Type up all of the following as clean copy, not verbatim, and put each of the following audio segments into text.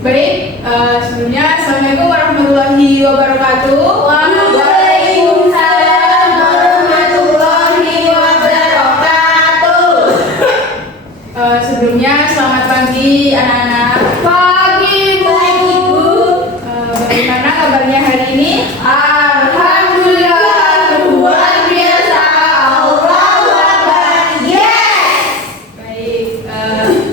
Baik, sebelumnya Assalamualaikum warahmatullahi wabarakatuh. Waalaikumsalam warahmatullahi wabarakatuh. Sebelumnya selamat pagi anak-anak. Pagi Bu. Bagaimana kabarnya hari ini? Alhamdulillah luar biasa. Allahu Akbar. Yes. Baik,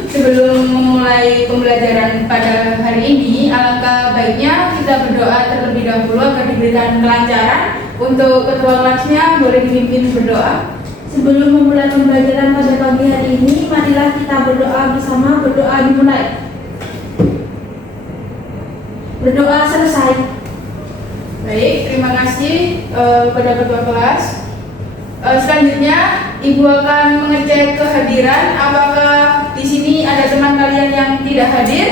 sebelum memulai pembelajaran pada hari ini, alangkah baiknya kita berdoa terlebih dahulu agar diberikan kelancaran. Untuk ketua kelasnya boleh dipimpin berdoa. Sebelum memulai pembelajaran pada pagi hari ini, marilah kita berdoa bersama. Berdoa dimulai. Berdoa selesai. Baik, terima kasih kepada ketua kelas. Selanjutnya, Ibu akan mengecek kehadiran. Apakah di sini ada teman kalian yang tidak hadir?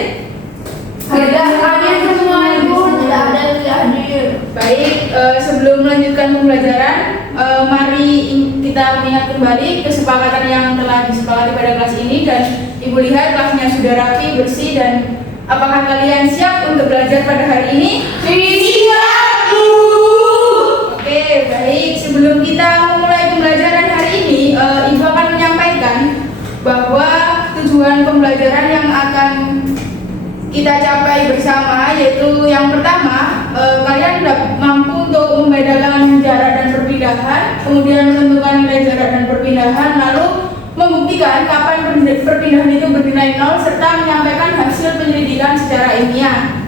Tidak hadir semua Ibu. Tidak ada yang tidak hadir. Baik, sebelum melanjutkan pembelajaran, mari kita mengingat kembali kesepakatan yang telah disepakati pada kelas ini. Dan Ibu lihat kelasnya sudah rapi, bersih, dan apakah kalian siap untuk belajar pada hari ini? Siap Bu. Oke, baik. Sebelum kita memulai pembelajaran hari ini, Ibu akan menyampaikan bahwa tujuan pembelajaran yang akan kita capai bersama, yaitu yang pertama, kalian mampu untuk membedakan jarak dan perpindahan, kemudian menentukan nilai jarak dan perpindahan, lalu membuktikan kapan perpindahan itu bernilai 0, serta menyampaikan hasil penyelidikan secara ilmiah.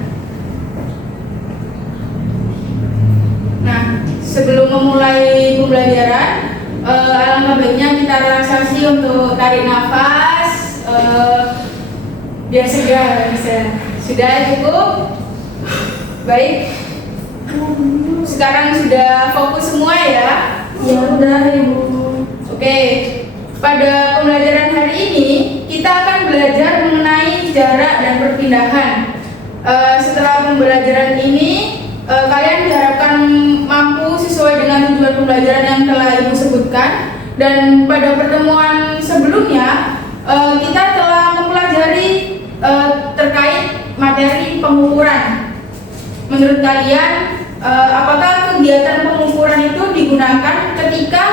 Nah, sebelum memulai pembelajaran, alangkah baiknya kita relaksasi untuk tarik nafas, biar segar. Sudah cukup? Baik. Sekarang sudah fokus semua ya? Ya udah Ibu. Oke. Pada pembelajaran hari ini kita akan belajar mengenai jarak dan perpindahan. Setelah pembelajaran ini kalian diharapkan mampu sesuai dengan tujuan pembelajaran yang telah Ibu sebutkan. Dan pada pertemuan sebelumnya kita telah mempelajari terkait materi pengukuran. Menurut kalian, apakah kegiatan pengukuran itu digunakan ketika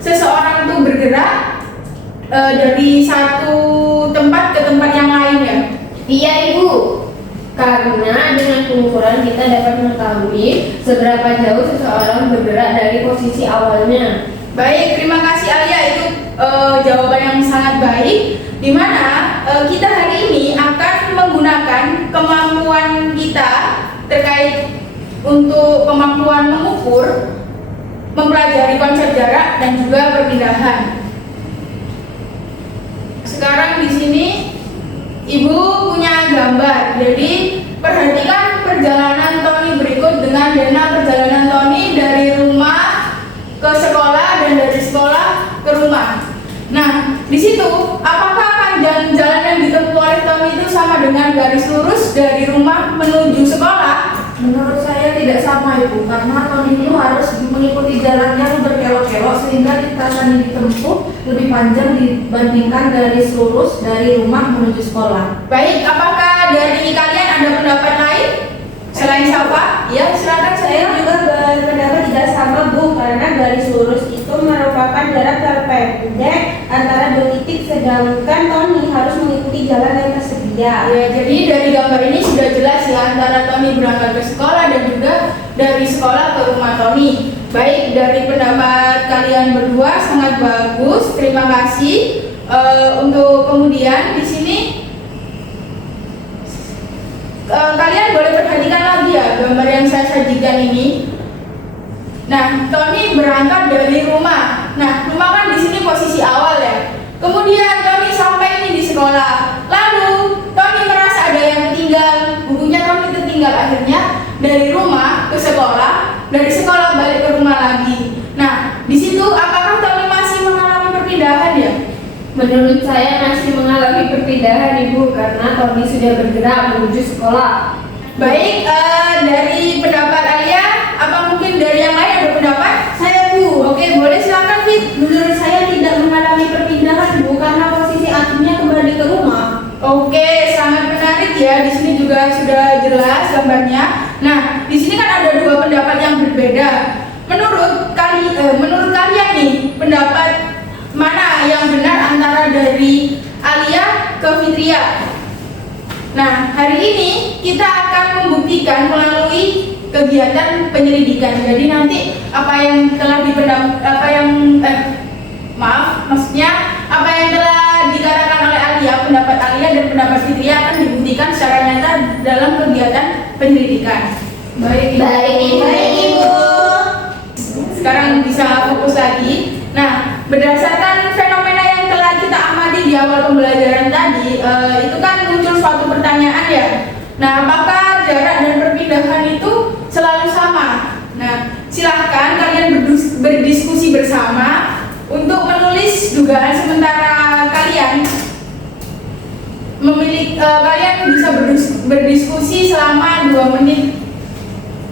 seseorang itu bergerak dari satu tempat ke tempat yang lain ya? Iya Ibu. Karena dengan pengukuran kita dapat mengetahui seberapa jauh seseorang bergerak dari posisi awalnya. Baik, terima kasih Alia, itu jawaban yang sangat baik. Di mana kita hari ini akan menggunakan kemampuan kita terkait untuk kemampuan mengukur, mempelajari konsep jarak dan juga perpindahan. Sekarang di sini Ibu punya gambar. Jadi perhatikan perjalanan Tony berikut dengan dana perjalanan Tony dari rumah ke sekolah dan dari sekolah ke rumah. Nah, di situ apakah panjang jalan yang ditempuh oleh Tony itu sama dengan garis lurus dari rumah menuju sekolah? Menurut saya tidak sama Ibu, karena Tony itu harus mengikuti jalan yang berkelok-kelok sehingga lintasan yang ditempuh lebih panjang dibandingkan garis lurus dari rumah menuju sekolah. Baik, apakah dari kalian ada pendapat lain selain Safa? Ya, silakan Saya juga berpendapat tidak sama Bu, karena garis lurus itu merupakan jarak terpendek antara dua titik, sedangkan Tony harus mengikuti jalan yang tersedia. Ya, jadi dari gambar ini sudah jelas ya antara Tony berangkat ke sekolah dan juga dari sekolah ke rumah Tony. Baik, dari pendapat kalian berdua sangat bagus. Terima kasih. Untuk kemudian di sini kalian boleh perhatikan lagi ya gambar yang saya sajikan ini. Nah, Tony berangkat dari rumah. Nah, rumah kan di sini posisi awal ya. Kemudian Tony sampai ini di sekolah. Lalu Tony merasa ada yang tinggal. Bukunya Tony tertinggal, akhirnya dari rumah ke sekolah, dari sekolah balik ke rumah lagi. Nah, di situ apakah Tony masih mengalami perpindahan ya? Menurut saya masih mengalami perpindahan Ibu, karena Tony sudah bergerak menuju sekolah. Baik, dari pendapat Alia, apa mungkin dari yang lain ada pendapat? Saya Bu. Oke, boleh silakan Fit. Menurut saya tidak mengalami perpindahan Bu, karena posisi akhirnya kembali ke rumah. Oke, sangat menarik lagi ya, di sini juga sudah jelas gambarnya. Nah, di sini kan ada dua pendapat yang berbeda. Menurut kalian nih, pendapat mana yang benar antara dari Alia ke Fitria? Nah, hari ini kita akan membuktikan melalui kegiatan penyelidikan. Jadi nanti apa yang telah apa yang telah dikatakan oleh Alia, pendapat Alia dan pendapat Fitria akan dibuktikan secara nyata dalam kegiatan penyelidikan. Baik, Ibu. Sekarang bisa fokus lagi. Nah, berdasarkan fenomena yang telah kita amati di awal pembelajaran tadi, itu kan muncul suatu pertanyaan ya. Nah, apakah jarak dan perpindahan itu selalu sama? Nah, silahkan kalian berdiskusi bersama untuk menulis dugaan sementara kalian. Kalian bisa berdiskusi selama 2 menit.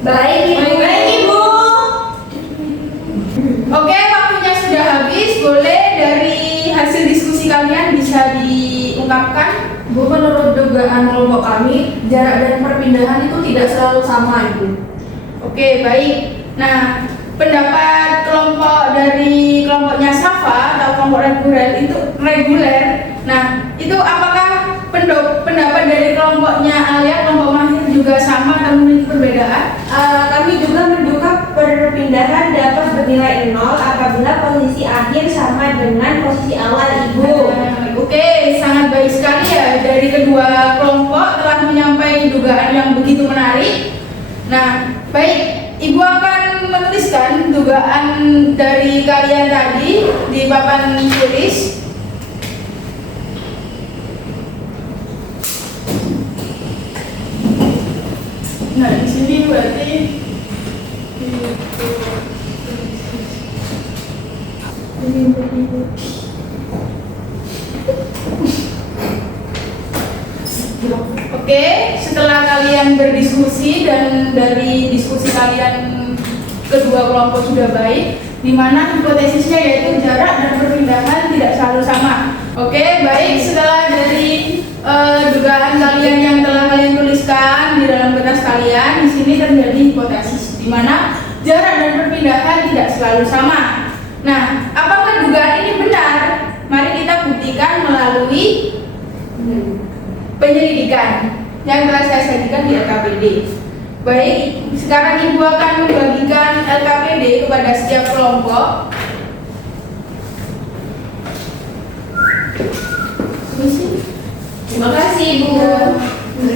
Baik, Ibu. Oke, waktunya sudah habis. Boleh dari hasil diskusi kalian bisa diungkapkan? Bu, menurut dugaan kelompok kami, jarak dan perpindahan itu tidak selalu sama, Ibu. Oke, baik. Nah, pendapat kelompoknya Safa atau kelompok reguler. Nah, itu apakah pendapat dari kelompoknya Alia, kelompok Mahir juga sama atau memiliki perbedaan? Kami juga menduga perpindahan dapat bernilai 0 apabila posisi akhir sama dengan posisi awal, Ibu. Oke, sangat baik sekali ya. Dari kedua kelompok telah menyampaikan dugaan yang begitu menarik. Nah, baik. Ibu akan menuliskan dugaan dari kalian tadi di papan tulis. Nah, di sini berarti Oke, setelah kalian berdiskusi dan dari diskusi kalian kedua kelompok sudah baik, di mana hipotesisnya yaitu jarak dan perpindahan tidak selalu sama. Oke, baik. Setelah dari dugaan kalian yang telah kalian tuliskan di dalam kertas kalian, di sini terjadi hipotesis di mana jarak dan perpindahan tidak selalu sama. Nah, apakah dugaan ini benar? Mari kita buktikan melalui penyelidikan yang telah saya sajikan di LKPD. Baik, sekarang Ibu akan membagikan LKPD kepada setiap kelompok. Terima kasih, Ibu.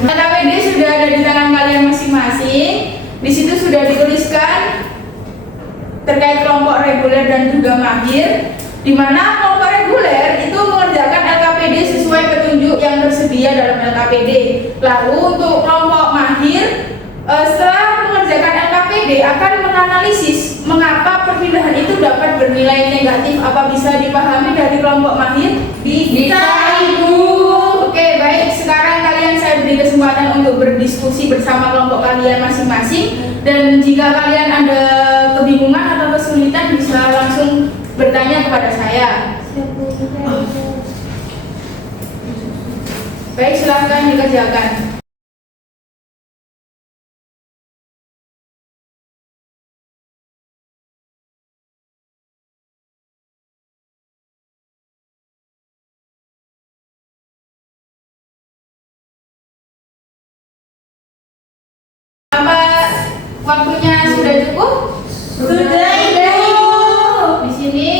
LKPD sudah ada di tangan kalian masing-masing. Di situ sudah dituliskan terkait kelompok reguler dan juga mahir, di mana kelompok reguler itu mengerjakan LKPD sesuai petunjuk yang tersedia dalam LKPD. Lalu untuk kelompok mahir, setelah mengerjakan LKPD akan menganalisis mengapa perpindahan itu dapat bernilai negatif. Apa bisa dipahami dari kelompok mahir? Bisa, Ibu. Oke, baik. Sekarang kalian saya beri kesempatan untuk berdiskusi bersama kelompok kalian masing-masing. Dan jika kalian ada kebingungan atau kesulitan bisa langsung bertanya kepada saya. Baik, silahkan dikerjakan. Apa waktunya sudah cukup? Sudah, Ibu. Di sini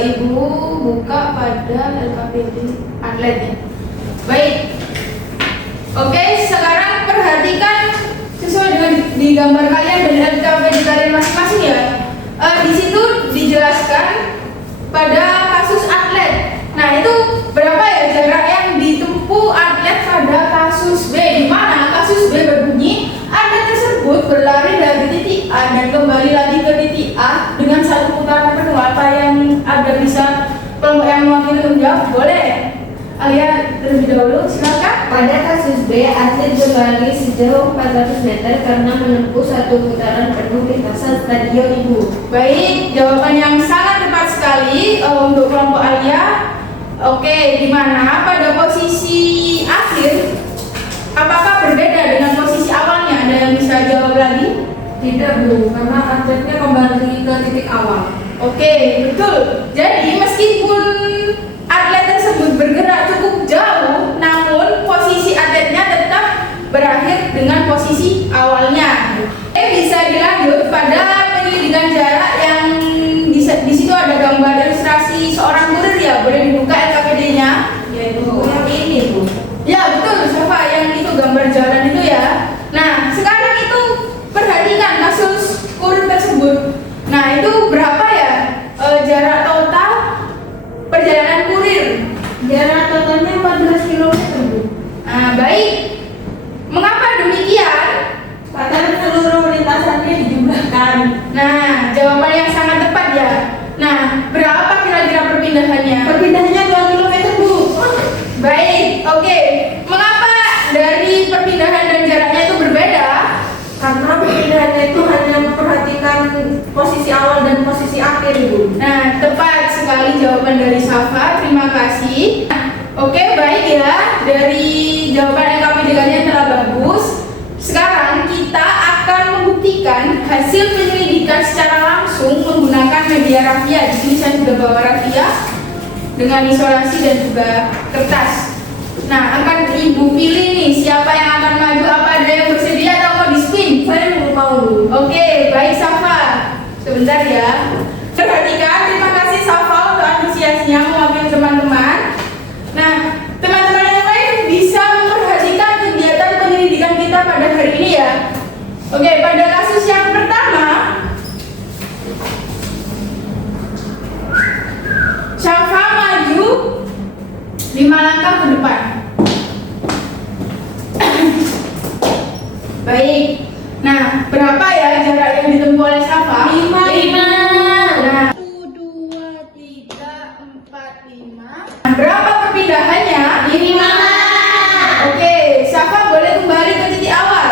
Ibu buka pada LKPD atlet ya. Baik. Oke, sekarang perhatikan sesuai dengan di gambar kalian dan LKPD kalian masing-masing ya. Di situ dijelaskan pada kasus atlet. Nah, itu berapa ya jarak yang ditempuh atlet pada kasus B, di mana kasus B berbunyi atlet tersebut berlari dari titik A dan kembali lagi ke titik A dengan satu putaran penuh. Apa yang ada bisa kelompok yang mewakili menjawab? Boleh? Alia terlebih dahulu, silakan. Pada kasus B, atlet berlari sejauh 400 meter karena menempuh satu putaran penuh lintasan stadion, Ibu. Baik, jawaban yang sangat tepat sekali untuk kelompok Alia. Oke, di mana pada posisi akhir apakah berbeda dengan posisi awalnya? Ada yang bisa jawab lagi? Tidak Bu, karena atletnya kembali ke titik awal. Oke, betul. Jadi meskipun atlet tersebut bergerak cukup jauh, namun posisi atletnya tetap berakhir dengan posisi awalnya. Bisa dilanjut pada penyelidikan jarak yang di situ ada gambar ilustrasi seorang kurir ya. Boleh dibuka LKPD-nya? Yaitu yang ini Bu. Ya betul, Safa, yang itu gambar jalan itu ya. Nah, sekarang itu perhatikan kasus kurir tersebut. Nah, itu berapa ya jarak total perjalanan kurir? Jarak totalnya 14 km. Nah, baik. Mengapa demikian? Karena seluruh lintasannya dijumlahkan. Nah, jawaban yang sangat tepat ya. Nah, berapa kira-kira perpindahannya? Perpindahannya 2 km Bu. Baik, oke. Mengapa dari perpindahan dan jaraknya itu berbeda? Karena perpindahannya itu hanya memperhatikan posisi awal dan posisi akhir Bu. Nah, tepat sekali jawaban dari Safa. Terima kasih. Oke, baik ya. Dari jawaban LKPD-nya telah bagus. Sekarang kita akan membuktikan hasil penyelidikan secara langsung menggunakan media rafia. Di sini saya sudah bawa rafia dengan isolasi dan juga kertas. Nah, akan Ibu pilih nih siapa yang akan maju, apa ada yang bersedia atau mau di-spin? Saya mau. Oke, baik Safa. Sebentar ya. Perhatikan, terima kasih Safa untuk antusiasnya mewakili teman-teman. Nah, teman-teman yang lain bisa memperhatikan kegiatan penyelidikan kita pada hari ini ya. Oke, pada kasus yang pertama, Safa maju 5 langkah ke depan. Baik. Nah, berapa ya jarak yang ditempuh oleh Safa? 5. Nah, 1, 2, 3, 4, 5. Nah, berapa perpindahannya? 5. Oke, Safa boleh kembali ke titik awal.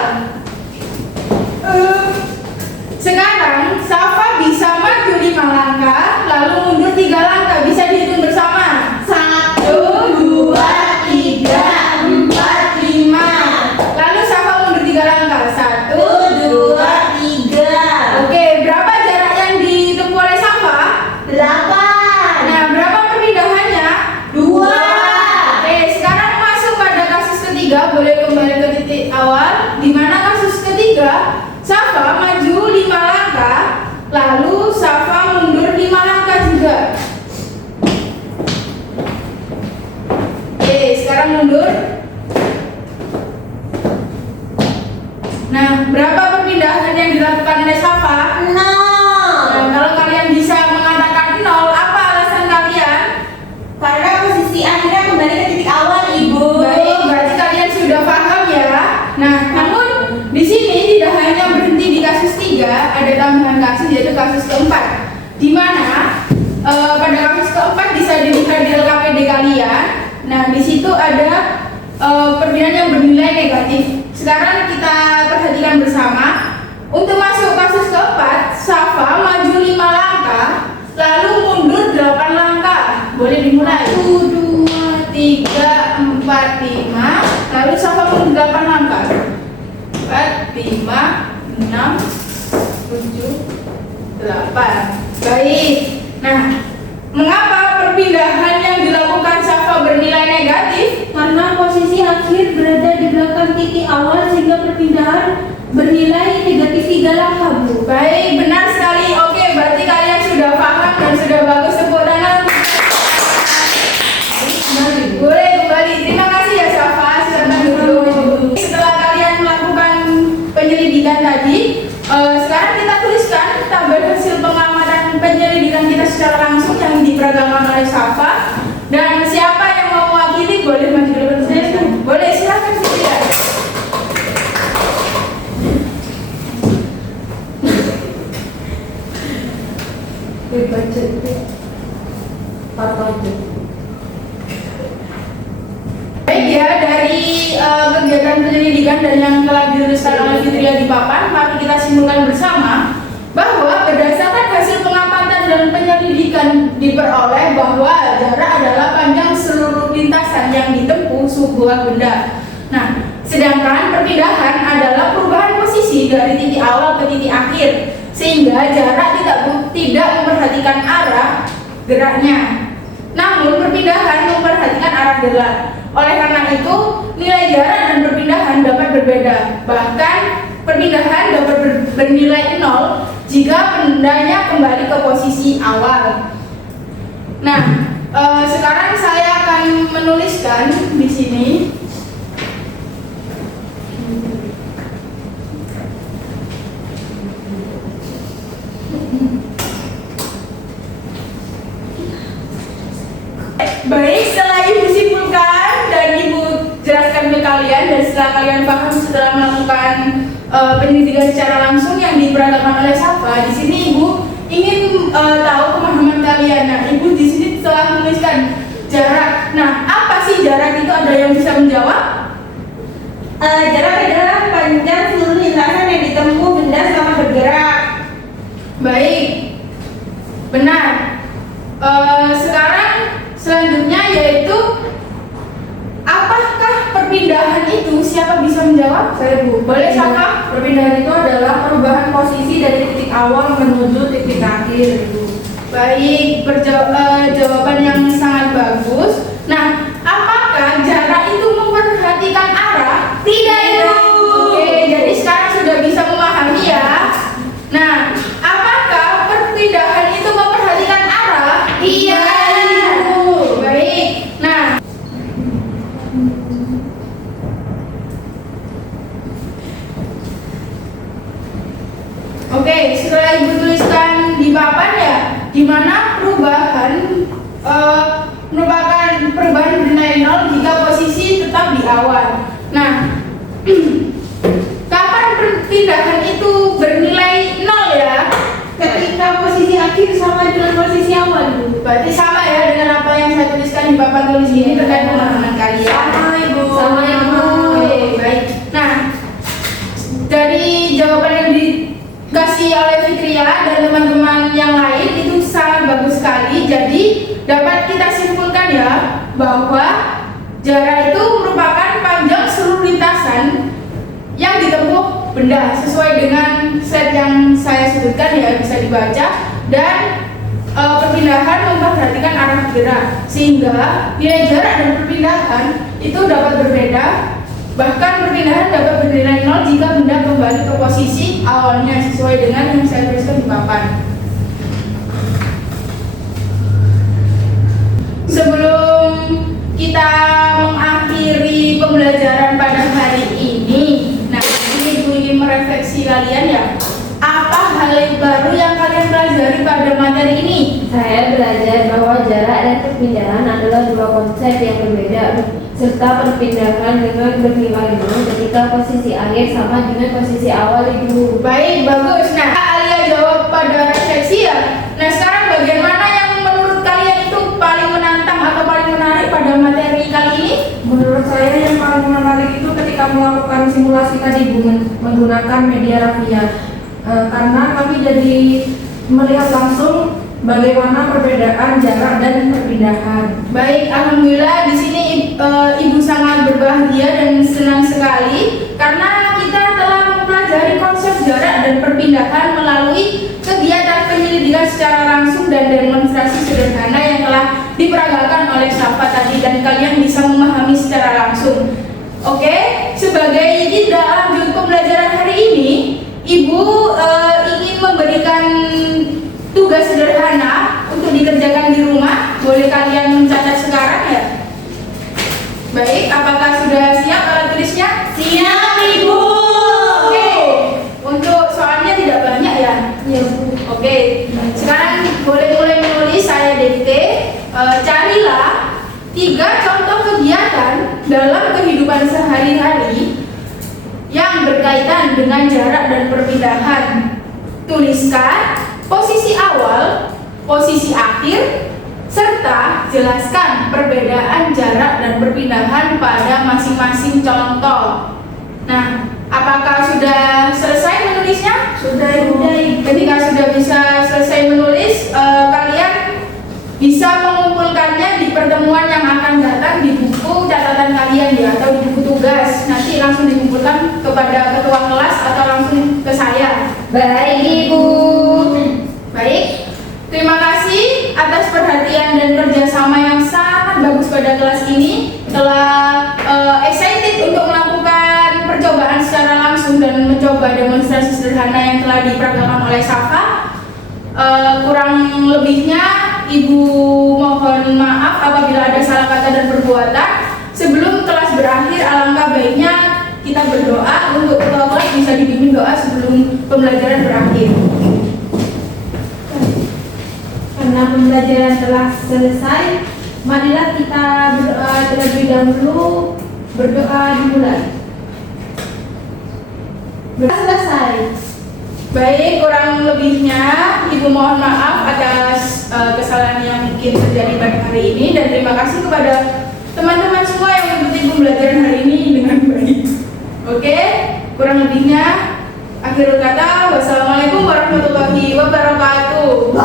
Sekarang Safa bisa maju 5 langkah, lalu mundur 3 langkah. Bisa dihitung bersama. 1, 2, 3, 4, 5. Lalu Safa mundur 3 langkah. 1, 2, 3. Oke, berapa jarak yang ditempuh oleh Safa? 8. Nah, berapa perpindahannya? 2. Oke, sekarang masuk pada kasus ketiga. Boleh kembali ke titik awal. Di mana kasus ketiga, Safa maju 5 langkah, lalu Safa mundur 5 langkah juga. Oke, sekarang mundur. Nah, berapa perpindahan yang dilakukan oleh Safa? 0. Nah, kalau kalian bisa mengatakan 0, apa alasan kalian? Karena posisi akhirnya kembali ke titik awal Ibu. Baik, berarti kalian sudah paham ya. Nah, namun di sini tidak hanya berhenti di kasus 3, ada tambahan kasus yaitu kasus keempat, di mana pada kasus keempat bisa dilihat di LKPD kalian. Nah, di situ ada perbedaan yang bernilai negatif. Sekarang kita perhatikan bersama. Untuk masuk kasus keempat, Safa maju 5 langkah, lalu mundur 8 langkah. Boleh dimulai. 1, 2, 3, 4, 5. Lalu Safa mundur 8 langkah. 4, 5, 6, 7, 8. Baik. Nah, mengapa perpindahan yang dilakukan Safa bernilai negatif? Karena posisi akhir berada di belakang titik awal sehingga perpindahan bernilai negatif 3 langkah Bu. Baik, benar sekali. Oke, berarti kalian sudah paham dan sudah bagus. Tepuk tangan. Boleh kembali. Terima kasih ya Safa. Silakan duduk. Setelah kalian melakukan penyelidikan tadi, sekarang kita tuliskan tabel hasil pengamatan penyelidikan kita secara langsung yang diperagakan oleh Safa. Dan siapa yang mau mewakili boleh maju ke depan. Boleh, silakan Sofia. Baca itu aja. Baik ya, dari kegiatan penyelidikan dan yang telah diluluskan oleh Fitria di papan, mari kita simpulkan bersama bahwa berdasarkan hasil pengamatan dan penyelidikan diperoleh bahwa jarak adalah panjang seluruh lintasan yang ditempuh sebuah benda. Nah, Sedangkan perpindahan adalah perubahan posisi dari titik awal ke titik akhir, sehingga jarak tidak memperhatikan arah geraknya. Namun perpindahan memperhatikan arah gerak. Oleh karena itu, nilai jarak dan perpindahan dapat berbeda. Bahkan perpindahan dapat bernilai 0 jika bendanya kembali ke posisi awal. Nah, sekarang saya akan menuliskan di sini. Baik, setelah Ibu simpulkan dan Ibu jelaskan ke kalian, dan setelah kalian paham setelah melakukan penyelidikan secara langsung yang diperagakan oleh Safa, di sini Ibu ingin tahu pemahaman kalian. Nah, Ibu di sini telah menuliskan jarak. Nah, apa sih jarak itu? Ada yang bisa menjawab? Jarak adalah panjang seluruh lintasan yang ditempuh benda selama bergerak. Baik, benar. Sekarang selanjutnya yaitu apakah perpindahan itu? Siapa bisa menjawab? Saya Bu. Boleh Safa? Perpindahan itu adalah perubahan posisi dari titik awal menuju titik akhir, Bu. Baik, jawaban yang sangat bagus. Nah, apakah jarak itu memperhatikan arah? Tidak, Ibu. Oke, jadi sekarang sudah bisa memahami ya. Nah, apakah perpindahan itu memperhatikan arah? Iya, Ibu. Baik. Nah, oke, setelah Ibu tuliskan di papan ya, di mana perubahan merupakan perubahan bernilai 0 jika posisi tetap di awal. Nah, kapan perpindahan itu bernilai 0 ya? Ketika posisi akhir sama dengan posisi awal, Bu. Berarti sama ya dengan apa yang saya tuliskan di papan tulis ini terkait pemahaman kalian. Sama, Ibu. Sama ya, Bu. Oke, baik. Nah, dari jawaban yang dikasih oleh Fitria dan teman-teman yang lain itu sangat bagus sekali. Jadi dapat kita simpulkan ya bahwa jarak itu merupakan panjang seluruh lintasan yang ditempuh benda sesuai dengan set yang saya sebutkan ya, bisa dibaca. Dan perpindahan memperhatikan arah gerak, sehingga nilai jarak dan perpindahan itu dapat berbeda. Bahkan perpindahan dapat bernilai 0 jika benda kembali ke posisi awalnya sesuai dengan yang saya tuliskan di papan. Sebelum kita mengakhiri pembelajaran pada hari ini, nah ini Ibu ingin merefleksi kalian ya. Apa hal yang baru yang kalian pelajari pada materi ini? Saya belajar bahwa jarak dan perpindahan adalah dua konsep yang berbeda, serta perpindahan dengan bernilai 0 ketika posisi akhir sama dengan posisi awal, Ibu. Baik, bagus. Nah, Alia jawab pada refleksi ya. Nah, sekarang bagaimana yang menurut kalian itu paling menantang atau paling menarik pada materi kali ini? Menurut saya yang paling menarik itu ketika melakukan simulasi tadi, Bu, menggunakan media rafia. Karena kami jadi melihat langsung bagaimana perbedaan jarak dan perpindahan. Baik, alhamdulillah di sini Ibu sangat berbahagia dan senang sekali karena kita telah mempelajari konsep jarak dan perpindahan melalui kegiatan penyelidikan secara langsung dan demonstrasi sederhana yang telah diperagakan oleh Safa tadi, dan kalian bisa memahami secara langsung. Oke, sebagai tindak lanjut pembelajaran hari ini, Ibu ingin memberikan tugas sederhana untuk dikerjakan di rumah. Boleh kalian mencatat sekarang ya? Baik, apakah sudah siap alat tulisnya? Siap, Ibu. Oke, untuk soalnya tidak banyak ya? Iya, Bu. Oke, sekarang boleh mulai menulis. Saya dikte. Carilah 3 contoh kegiatan dalam kehidupan sehari-hari yang berkaitan dengan jarak dan perpindahan. Tuliskan posisi awal, posisi akhir, serta jelaskan perbedaan jarak dan perpindahan pada masing-masing contoh. Nah, apakah sudah selesai menulisnya? Sudah, Ibu. Ketika sudah bisa selesai menulis, kalian bisa mengumpulkannya di pertemuan yang akan datang di buku catatan kalian ya, atau di buku tugas. Nanti langsung dikumpulkan kepada ketua kelas atau langsung ke saya. Baik, Ibu. Baik, terima kasih atas perhatian dan kerjasama yang sangat bagus pada kelas ini. Telah excited untuk melakukan percobaan secara langsung dan mencoba demonstrasi sederhana yang telah diperagakan oleh Safa. Kurang lebihnya Ibu mohon maaf apabila ada salah kata dan perbuatan. Sebelum kelas berakhir, alangkah baiknya kita berdoa untuk ketua kelas bisa dibimbing doa sebelum pembelajaran berakhir. Karena pembelajaran telah selesai, marilah kita berdoa terlebih dahulu. Berdoa dimulai. Selesai. Baik, kurang lebihnya Ibu mohon maaf atas kesalahan yang mungkin terjadi pada hari ini, dan terima kasih kepada teman-teman semua yang mengikuti pembelajaran hari ini dengan baik. Oke, kurang lebihnya akhirul kata, wassalamualaikum warahmatullahi wabarakatuh.